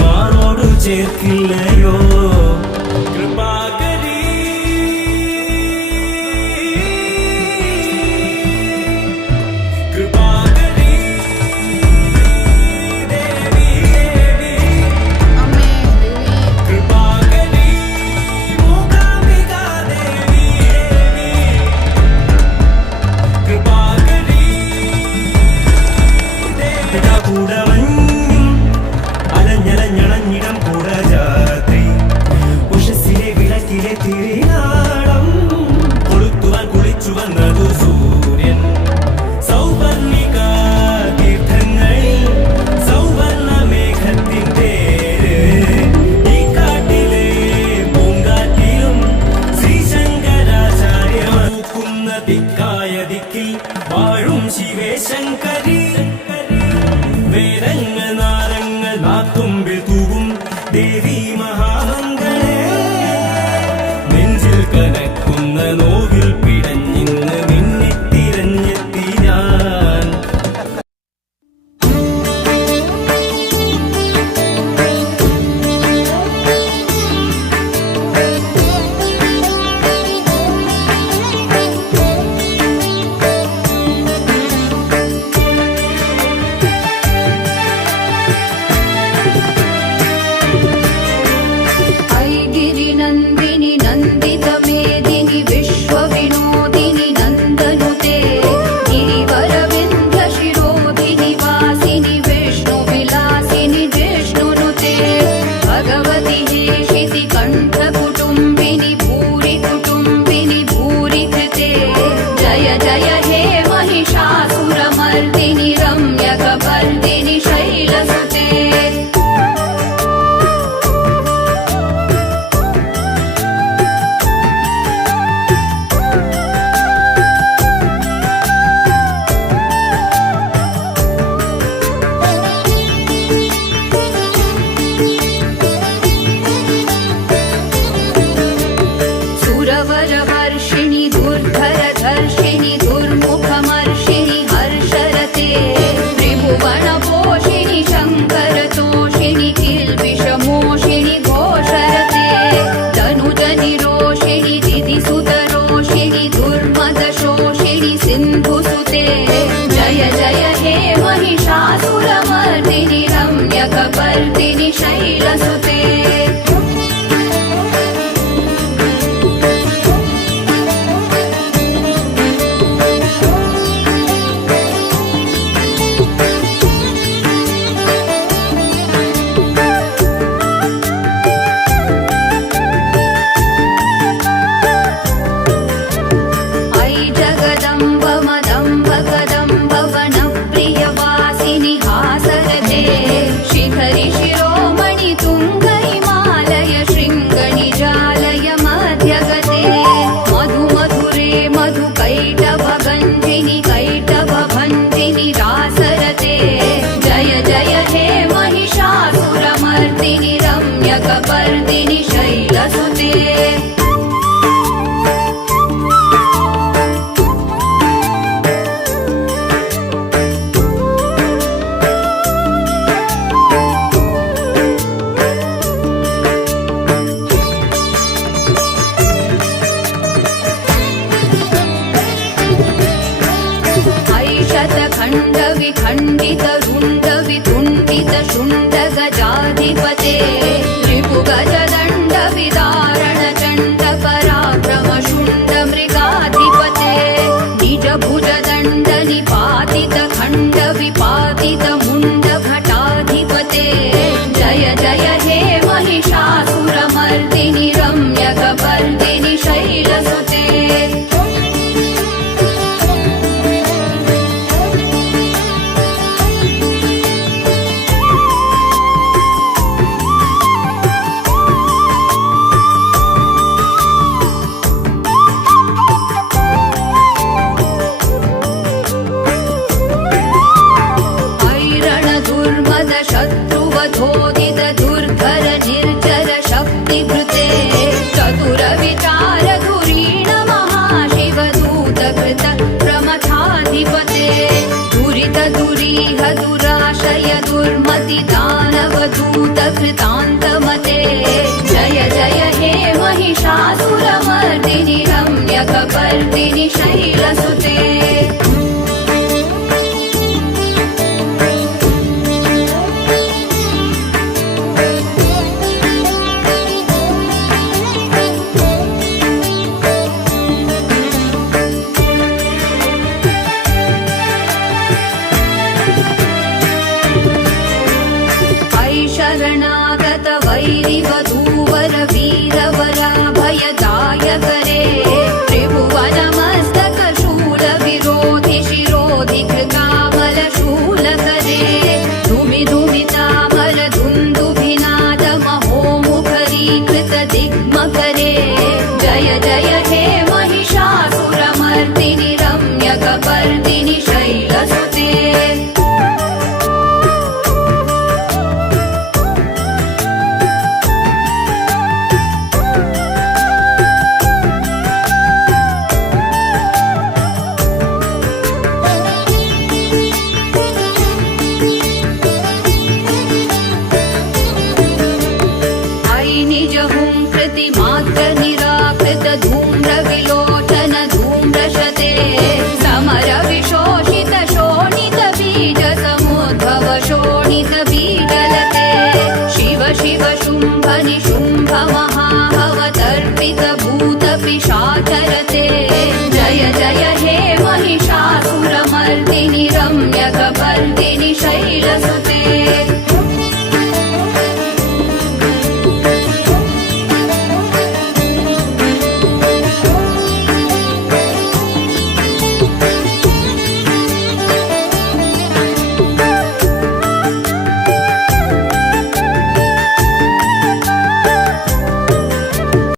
മാറോടു ചേർക്കില്ലയോ കൃപാകരി കൃപാകരി ദേവി ദേവി അമ്മേ ദേവി കൃപാകരി മൂകാംബിക ദേവി ദേവി കൃപാകരി ദേവി കൂടമഞ്ഞും അലഞ്ഞലഞ്ഞിടം കൂട ജാതി ഉഷസ്സിലെ വിളക്കിലെ തിരിനാളം കൊളുത്തുവാൻ കുളിച്ചു വന്നതു സൂര്യൻ സൗവർണിക തീർത്ഥങ്ങളിൽ സൗവർണ മേഘത്തിൻ തേര് ഈ കാട്ടിലെ പൂങ്കാറ്റിലും ശ്രീശങ്കരാചാര്യ പൂക്കുന്ന ദിക്കായ ദിക്കിൽ വാഴും ശിവേശങ്കരി വേദങ്ങൾ നാദങ്ങൾ നാത്തുമ്പിൽ തൂവും ദേവി മഹാമംഗളേ നെഞ്ചിൽ കനക്കുന്ന നോവിൽ പിടഞ്ഞിന്ന് നിന്നെ തിരഞ്ഞെത്തി ഞാൻ नंदिनी नंदित मेदिनी विश्व विनोदिनी नंदनुते गिरिवर विंध्य शिरोधिनी वासिनी विष्णु विलासिनी जिष्णुनुते भगवती हेशिति कंठ कुटुंबिनी भूरि कुटुंबिनी भूरि कृते जय जय हे महिषासुरमर्दिनी रम्यकपर्दिनी शैलसुते सुरवरवर्षिणि दुर्धरधर्षिणि दुर्मुखमर्षिणि हर्षरते त्रिभुवनपोषिणि शङ्करतोषिणि किल्बिषमोषिणि घोषरते तनुजनिरोषिणि दिदिसुतरोषिणि दुर्मदशोषिणि सिन्धुसुते जय जय हे महिषासुरमर्दिनि रम्यकपर्दिनि शैलसुते शिखरि शिरोमणि तुंग हिमालय शृंगणि जालय मध्यगते मधु मधुरे मधु कैटभ गंजिनि कैटभ भंजिनि रासरते जय जय हे महिषासुरमर्दिनि रम्यकपर्दिनि शैलसुते खंड विखंडित रुंड वितुंडित शुंड गजाधिपते रिपु गजदंड विदारण चंड महिषासुरमर्दिनि रम्यकपर्दिनि शैलसुते शत्रुवधोदित दुर्धर निर्जर शक्तिभृते चतुर विचार धुरीण महाशिवदूत कृत प्रमथाधिपते दुरित दुरीह दुराशय दुर्मति दानवदूत कृतान्तमते जय जय हे महिषासुरमर्दिनि रम्यकपर्दिनि शैलसुते शरणागत वैरिवधूवर वीरवराभयदायकरे त्रिभुवनमस्तक शूल विरोधि शिरोधि कृकामल शूलकरे धुमि धुमितामल धुन्दुभिनाद महोमुखरीकृत दिग्मकरे जय जय हे महिषासुरमर्दिनि रम्यकपर्दिनि शैलसुते कृतिमात्र निराकृत धूम्र विलोचन धूम्रशते समर विशोषित शोणित बीज समुद्भव शोणित बीजलते शिव शिव शुम्भ निशुम्भ